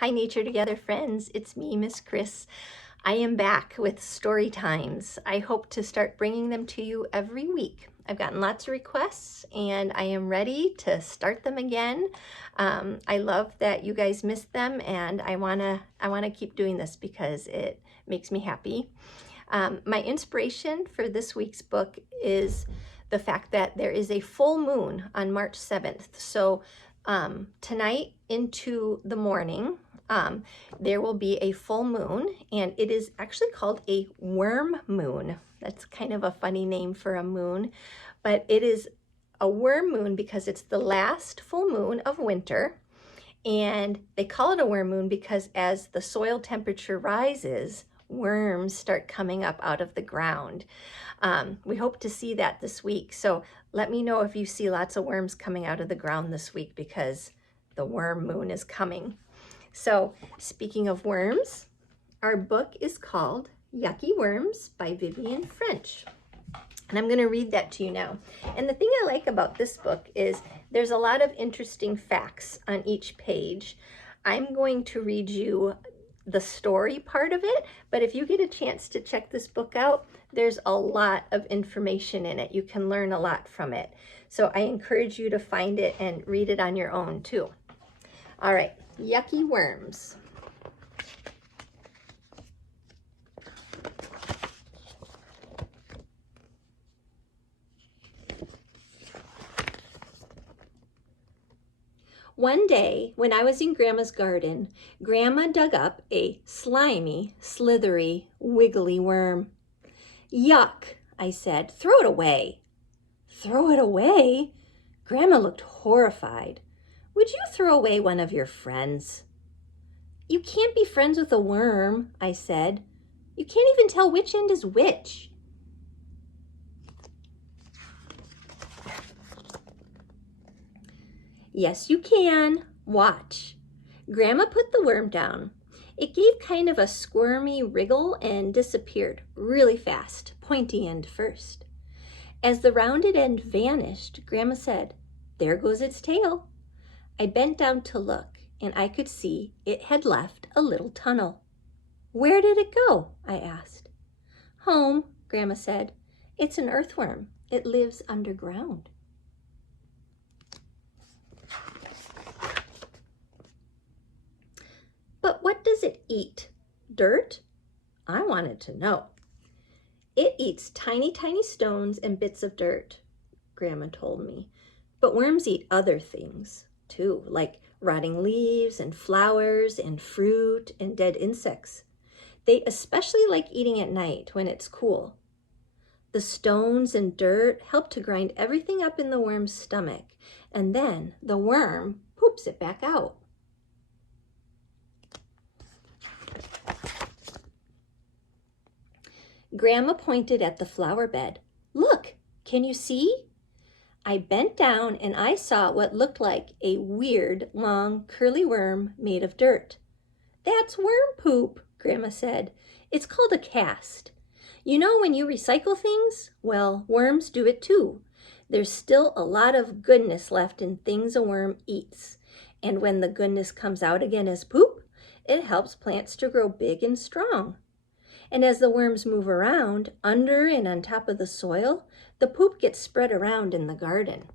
Hi, Nature Together friends. It's me, Miss Kris. I am back with story times. I hope to start bringing them to you every week. I've gotten lots of requests and I am ready to start them again. I love that you guys missed them, and I wanna keep doing this because it makes me happy. My inspiration for this week's book is the fact that there is a full moon on March 7th. So tonight into the morning, there will be a full moon, and it is actually called a worm moon. That's kind of a funny name for a moon, but it is a worm moon because it's the last full moon of winter. And they call it a worm moon because as the soil temperature rises, worms start coming up out of the ground. We hope to see that this week. So let me know if you see lots of worms coming out of the ground this week because the worm moon is coming. So speaking of worms, our book is called Yucky Worms by Vivian French. And I'm going to read that to you now. And the thing I like about this book is there's a lot of interesting facts on each page. I'm going to read you the story part of it, but if you get a chance to check this book out, there's a lot of information in it. You can learn a lot from it. So I encourage you to find it and read it on your own too. All right, Yucky Worms. One day, when I was in Grandma's garden, Grandma dug up a slimy, slithery, wiggly worm. Yuck, I said. Throw it away. Throw it away? Grandma looked horrified. Would you throw away one of your friends? You can't be friends with a worm, I said. You can't even tell which end is which. Yes, you can. Watch. Grandma put the worm down. It gave kind of a squirmy wriggle and disappeared really fast, pointy end first. As the rounded end vanished, Grandma said, "There goes its tail." I bent down to look, and I could see it had left a little tunnel. Where did it go? I asked. Home, Grandma said. It's an earthworm. It lives underground. But what does it eat? Dirt? I wanted to know. It eats tiny, tiny stones and bits of dirt, Grandma told me. But worms eat other things too, like rotting leaves and flowers and fruit and dead insects. They especially like eating at night when it's cool. The stones and dirt help to grind everything up in the worm's stomach, and then the worm poops it back out. Grandma pointed at the flower bed. Look, can you see? I bent down and I saw what looked like a weird, long, curly worm made of dirt. That's worm poop, Grandma said. It's called a cast. You know when you recycle things? Well, worms do it too. There's still a lot of goodness left in things a worm eats. And when the goodness comes out again as poop, it helps plants to grow big and strong. And as the worms move around, under and on top of the soil, the poop gets spread around in the garden.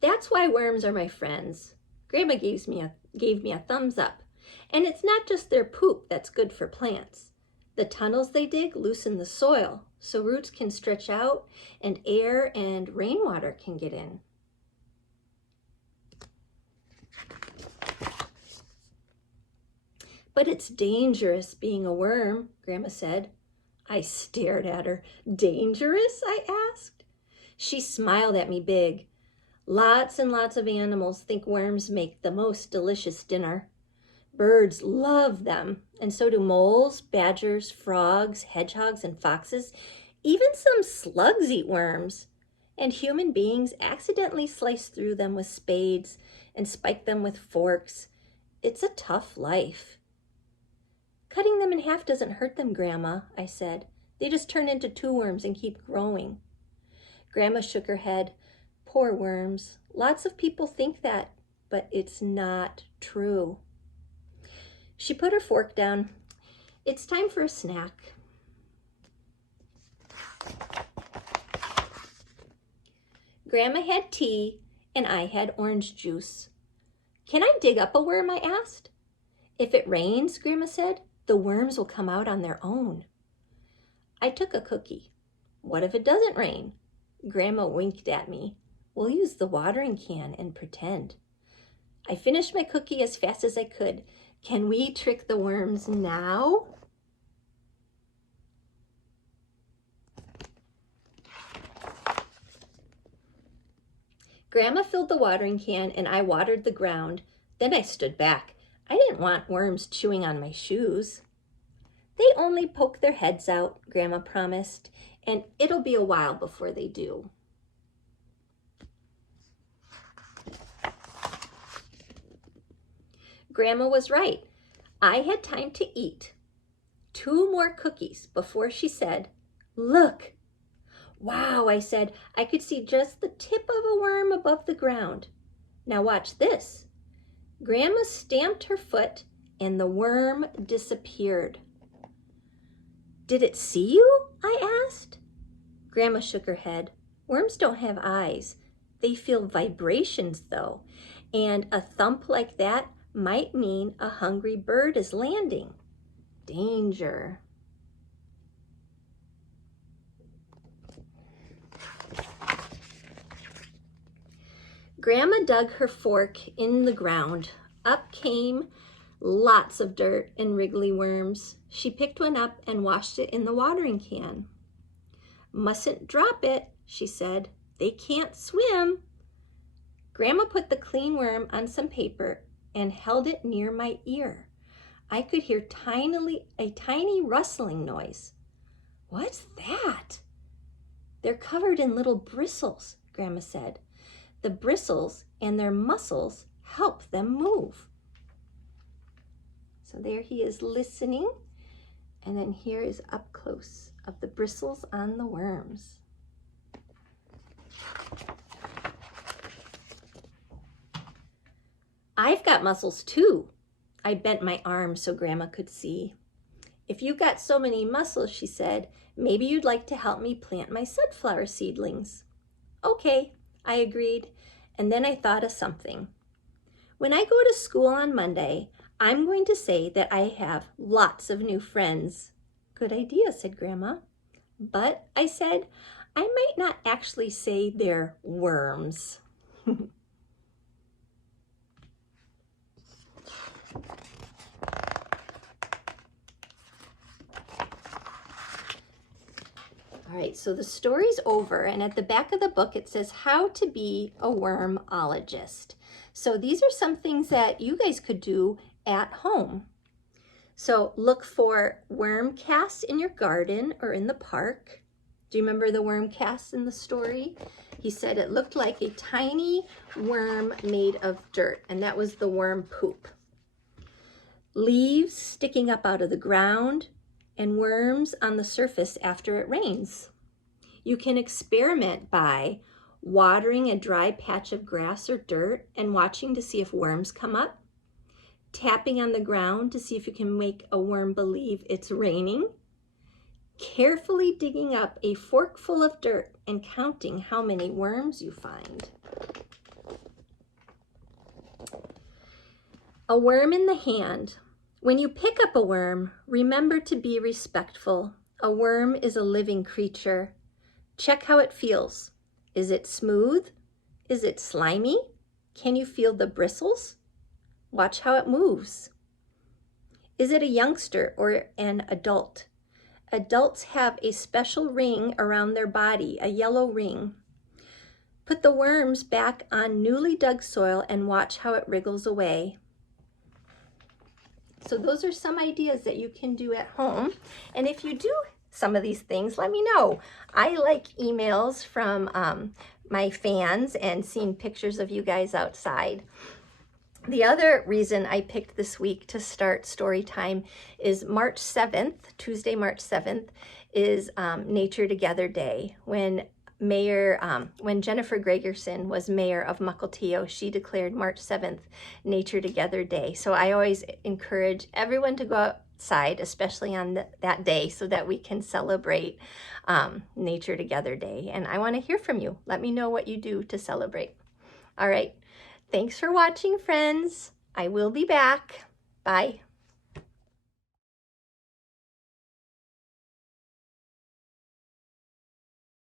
That's why worms are my friends. Grandma gave me a thumbs up. And it's not just their poop that's good for plants. The tunnels they dig loosen the soil so roots can stretch out and air and rainwater can get in. But it's dangerous being a worm, Grandma said. I stared at her. Dangerous? I asked. She smiled at me big. Lots and lots of animals think worms make the most delicious dinner. Birds love them, and so do moles, badgers, frogs, hedgehogs, and foxes. Even some slugs eat worms. And human beings accidentally slice through them with spades and spike them with forks. It's a tough life. Cutting them in half doesn't hurt them, Grandma, I said. They just turn into two worms and keep growing. Grandma shook her head. Poor worms. Lots of people think that, but it's not true. She put her fork down. It's time for a snack. Grandma had tea and I had orange juice. Can I dig up a worm? I asked. If it rains, Grandma said, the worms will come out on their own. I took a cookie. What if it doesn't rain? Grandma winked at me. We'll use the watering can and pretend. I finished my cookie as fast as I could. Can we trick the worms now? Grandma filled the watering can and I watered the ground. Then I stood back. I didn't want worms chewing on my shoes. They only poke their heads out, Grandma promised, and it'll be a while before they do. Grandma was right. I had time to eat 2 more cookies before she said, "Look." "Wow," I said. I could see just the tip of a worm above the ground. Now watch this. Grandma stamped her foot and the worm disappeared. "Did it see you?" I asked. Grandma shook her head. Worms don't have eyes. They feel vibrations though, and a thump like that might mean a hungry bird is landing. Danger. Grandma dug her fork in the ground. Up came lots of dirt and wriggly worms. She picked one up and washed it in the watering can. "Mustn't drop it," she said. "They can't swim." Grandma put the clean worm on some paper and held it near my ear. I could hear a tiny rustling noise. "What's that?" "They're covered in little bristles," Grandma said. "The bristles and their muscles help them move." So there he is listening, and then here is up close of the bristles on the worms. "I've got muscles too." I bent my arm so Grandma could see. "If you've got so many muscles," she said, "maybe you'd like to help me plant my sunflower seedlings." "Okay," I agreed, and then I thought of something. When I go to school on Monday, I'm going to say that I have lots of new friends. "Good idea," said Grandma. "But," I said, "I might not actually say they're worms." All right, so the story's over, and at the back of the book it says how to be a wormologist. So these are some things that you guys could do at home. So look for worm casts in your garden or in the park. Do you remember the worm cast in the story? He said it looked like a tiny worm made of dirt, and that was the worm poop. Leaves sticking up out of the ground, and worms on the surface after it rains. You can experiment by watering a dry patch of grass or dirt and watching to see if worms come up, tapping on the ground to see if you can make a worm believe it's raining, carefully digging up a forkful of dirt and counting how many worms you find. A worm in the hand. When you pick up a worm, remember to be respectful. A worm is a living creature. Check how it feels. Is it smooth? Is it slimy? Can you feel the bristles? Watch how it moves. Is it a youngster or an adult? Adults have a special ring around their body, a yellow ring. Put the worms back on newly dug soil and watch how it wriggles away. So those are some ideas that you can do at home. And if you do some of these things, let me know. I like emails from my fans and seeing pictures of you guys outside. The other reason I picked this week to start story time is March 7th, Tuesday, March 7th, is Nature Together Day, when when Jennifer Gregerson was mayor of Mukilteo, she declared March 7th Nature Together Day. So I always encourage everyone to go outside, especially on that day, so that we can celebrate Nature Together Day. And I want to hear from you. Let me know what you do to celebrate. All right. Thanks for watching, friends. I will be back. Bye.